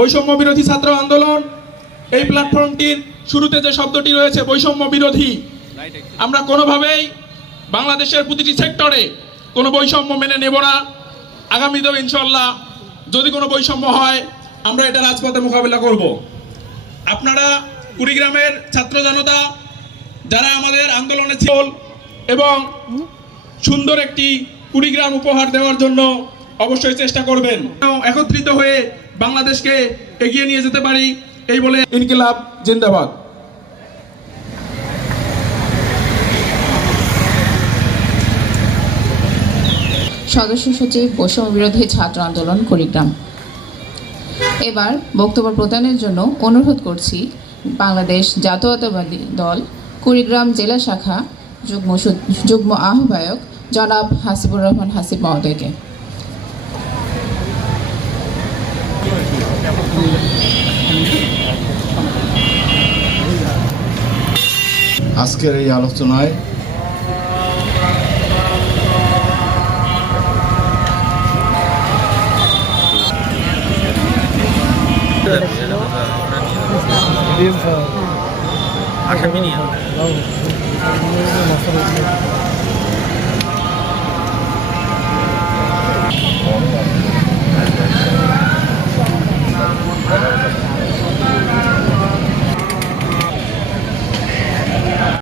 বৈষম্য বিরোধী ছাত্র আন্দোলন, এই প্ল্যাটফর্মটির শুরুতে যে শব্দটি রয়েছে, বৈষম্য বিরোধী, আমরা কোনোভাবেই বাংলাদেশের প্রতিটি সেক্টরে কোনো বৈষম্য মেনে নেব না। আগামীতেও ইনশাল্লাহ যদি কোনো বৈষম্য হয়, আমরা এটা রাজপথে মোকাবিলা করব। আপনারা কুড়িগ্রামের ছাত্র জনতা, যারা আমাদের আন্দোলনে ছিল এবং সুন্দর একটি কুড়িগ্রাম উপহার দেওয়ার জন্য অবশ্যই চেষ্টা করবেন। একত্রিত হয়ে বাংলাদেশকে এগিয়ে নিয়ে যেতে পারি, এই বলে ইনকিলাব জিন্দাবাদ। সদস্য সচিব বৈষম্য বিরোধী ছাত্র আন্দোলন, কুড়িগ্রাম। এবার বক্তব্য প্রদানের জন্য অনুরোধ করছি বাংলাদেশ জাতীয়তাবাদী দল, কুড়িগ্রাম জেলা শাখা যুগ্ম যুগ্ম আহ্বায়ক জনাব হাসিবুর রহমান হাসিব মহোদয়কে। আজকের এই আলোচনায় আসামি নিয়ে